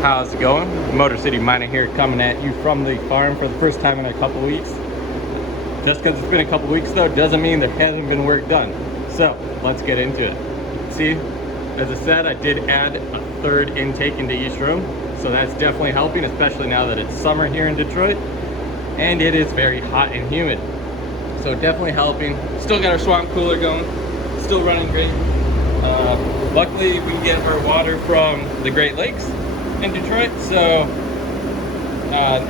How's it going? Motor City Miner here, coming at you from the farm for the first time in a couple weeks. Just because it's been a couple weeks though doesn't mean there hasn't been work done. So let's get into it. See, as I said, I did add a third intake into each room, so that's definitely helping, especially now that it's summer here in Detroit and it is very hot and humid. So definitely helping. Still got our swamp cooler going, still running great. Luckily we get our water from the Great Lakes in Detroit, so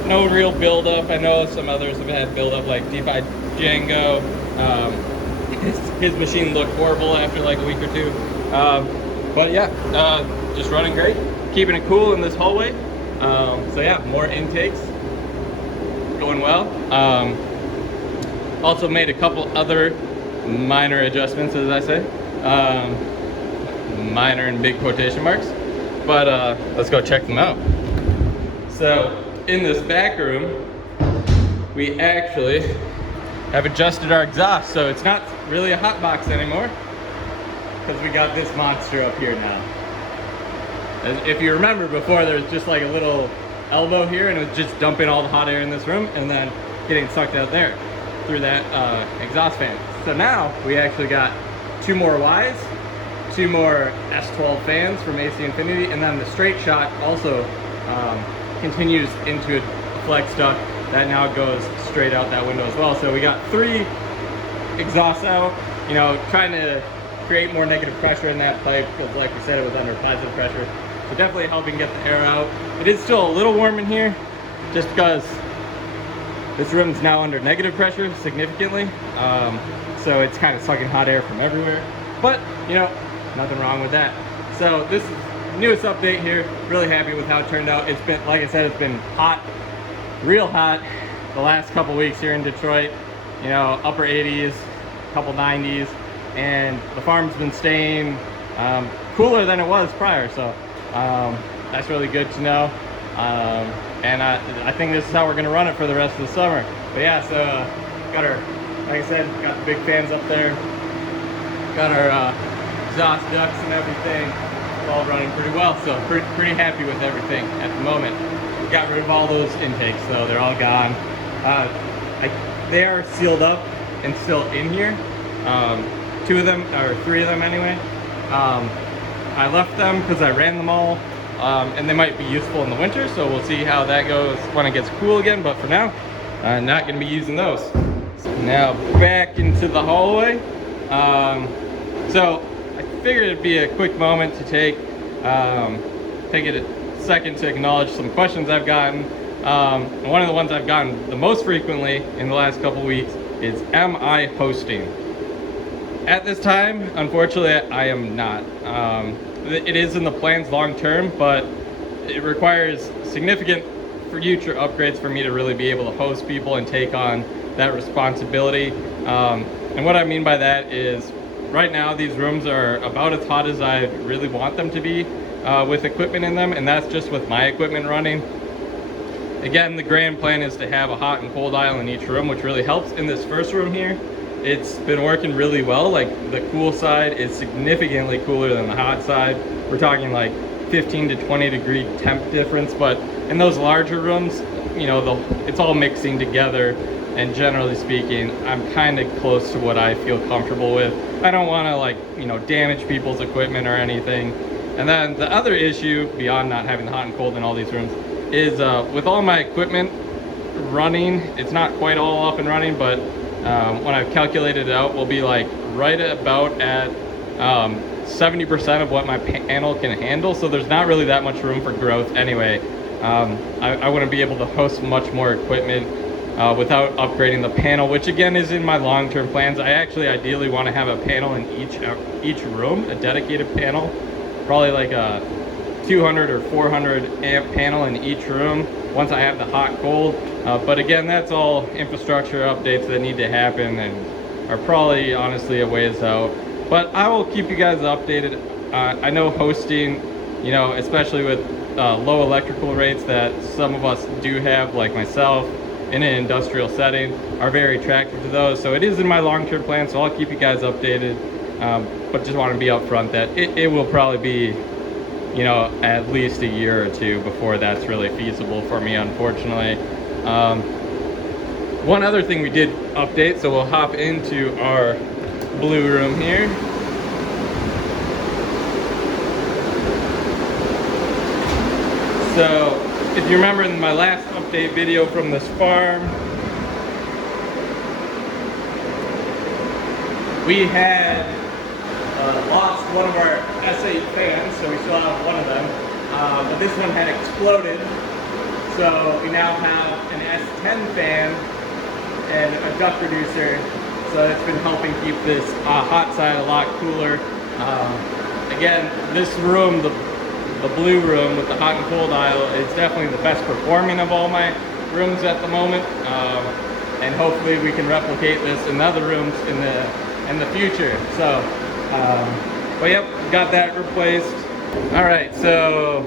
no real buildup. I know some others have had buildup, like DeFi Django. His machine looked horrible after like a week or two. But yeah, just running great, keeping it cool in this hallway. So yeah, more intakes going well. Also made a couple other minor adjustments, as I say. Minor in big quotation marks. But let's go check them out. So in this back room, we actually have adjusted our exhaust, so it's not really a hot box anymore because we got this monster up here now. As if you remember before, there was just like a little elbow here and it was just dumping all the hot air in this room and then getting sucked out there through that exhaust fan. So now we actually got two more Ys, two more S12 fans from AC Infinity, and then the straight shot also continues into a flex duct that now goes straight out that window as well. So we got three exhausts out, you know, trying to create more negative pressure in that pipe because, like we said, it was under positive pressure. So definitely helping get the air out. It is still a little warm in here just because this room's now under negative pressure significantly. So it's kind of sucking hot air from everywhere, but you know, nothing wrong with that. So this is the newest update here. Really happy with how it turned out. It's been, like I said, it's been hot, real hot the last couple weeks here in Detroit. You know, upper 80s, couple 90s, and the farm's been staying cooler than it was prior. So that's really good to know. And I think this is how we're gonna run it for the rest of the summer. But yeah, so got our, like I said, got the big fans up there. Got our exhaust ducts and everything. It's all running pretty well, so pretty happy with everything at the moment. Got rid of all those intakes, so they're all gone. They are sealed up and still in here. Two of them, or three of them anyway. I left them because I ran them all, and they might be useful in the winter, so we'll see how that goes when it gets cool again, but for now, I'm not going to be using those. So now back into the hallway. So I figured it'd be a quick moment to take it a second to acknowledge some questions I've gotten. One of the ones I've gotten the most frequently in the last couple weeks is, am I hosting? At this time, unfortunately, I am not. It is in the plans long term, but it requires significant future upgrades for me to really be able to host people and take on that responsibility. And what I mean by that is, right now these rooms are about as hot as I really want them to be with equipment in them, and that's just with my equipment running. Again, the grand plan is to have a hot and cold aisle in each room, which really helps. In this first room here, it's been working really well. Like, the cool side is significantly cooler than the hot side. We're talking like 15 to 20 degree temp difference, but in those larger rooms, you know, it's all mixing together, and generally speaking, I'm kind of close to what I feel comfortable with. I don't want to, like, you know, damage people's equipment or anything. And then the other issue, beyond not having the hot and cold in all these rooms, is with all my equipment running, it's not quite all up and running, but when I've calculated it out, we'll be like right about at 70% of what my panel can handle. So there's not really that much room for growth anyway. I wouldn't be able to host much more equipment without upgrading the panel, which again is in my long-term plans. I actually ideally want to have a panel in each room, a dedicated panel, probably like a 200 or 400 amp panel in each room once I have the hot cold. But again, that's all infrastructure updates that need to happen and are probably honestly a ways out. But I will keep you guys updated. I know hosting, you know, especially with low electrical rates that some of us do have, like myself, in an industrial setting, are very attractive to those. So it is in my long-term plan, so I'll keep you guys updated. But just want to be upfront that it will probably be you know, at least a year or two before that's really feasible for me, unfortunately. One other thing we did update, so we'll hop into our blue room here. So if you remember in my last update video from this farm, we had lost one of our S8 fans, so we still have one of them, but this one had exploded, so we now have an S10 fan and a duct reducer, so it's been helping keep this hot side a lot cooler. Again, this room, the blue room with the hot and cold aisle, is definitely the best performing of all my rooms at the moment, and hopefully we can replicate this in other rooms in the future. So, but yep, got that replaced. All right, so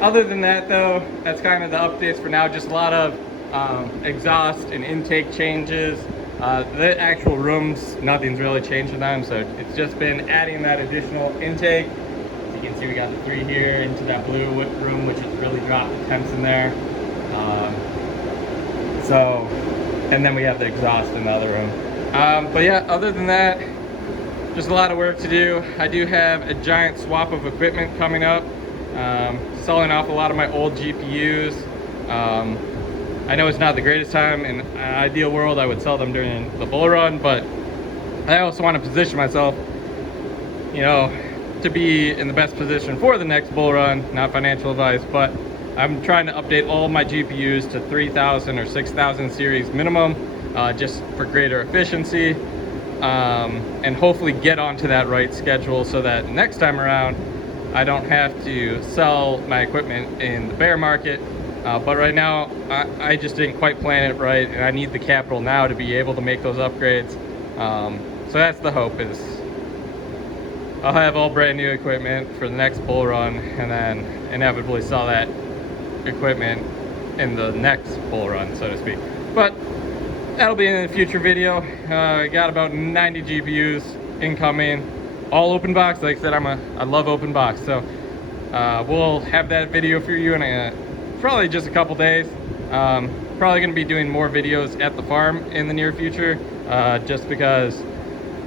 other than that though, that's kind of the updates for now. Just a lot of exhaust and intake changes. The actual rooms, nothing's really changed in them, so it's just been adding that additional intake. As you can see, we got the 3 here into that blue room, which has really dropped the temps in there. And then we have the exhaust in the other room. But yeah, other than that, just a lot of work to do. I do have a giant swap of equipment coming up. Selling off a lot of my old GPUs. I know it's not the greatest time. In an ideal world, I would sell them during the bull run, but I also want to position myself, you know, to be in the best position for the next bull run. Not financial advice, but I'm trying to update all my GPUs to 3000 or 6000 series minimum, just for greater efficiency, and hopefully get onto that right schedule so that next time around I don't have to sell my equipment in the bear market. But right now I just didn't quite plan it right, and I need the capital now to be able to make those upgrades. So that's the hope, is I'll have all brand new equipment for the next bull run, and then inevitably sell that equipment in the next bull run, so to speak. But that'll be in a future video. I got about 90 GPUs incoming, all open box. Like I said, I love open box, so we'll have that video for you in probably just a couple days. Probably gonna be doing more videos at the farm in the near future, just because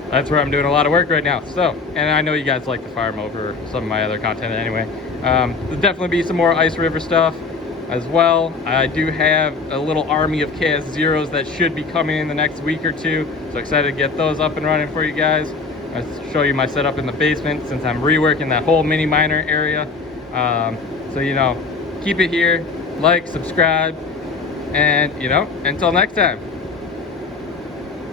that's where I'm doing a lot of work right now. So, and I know you guys like the farm over some of my other content anyway. There'll definitely be some more IceRiver stuff as well. I do have a little army of KS0s that should be coming in the next week or two, so excited to get those up and running for you guys. I'll show you my setup in the basement since I'm reworking that whole mini miner area. So, you know, keep it here, like, subscribe, and, you know, until next time.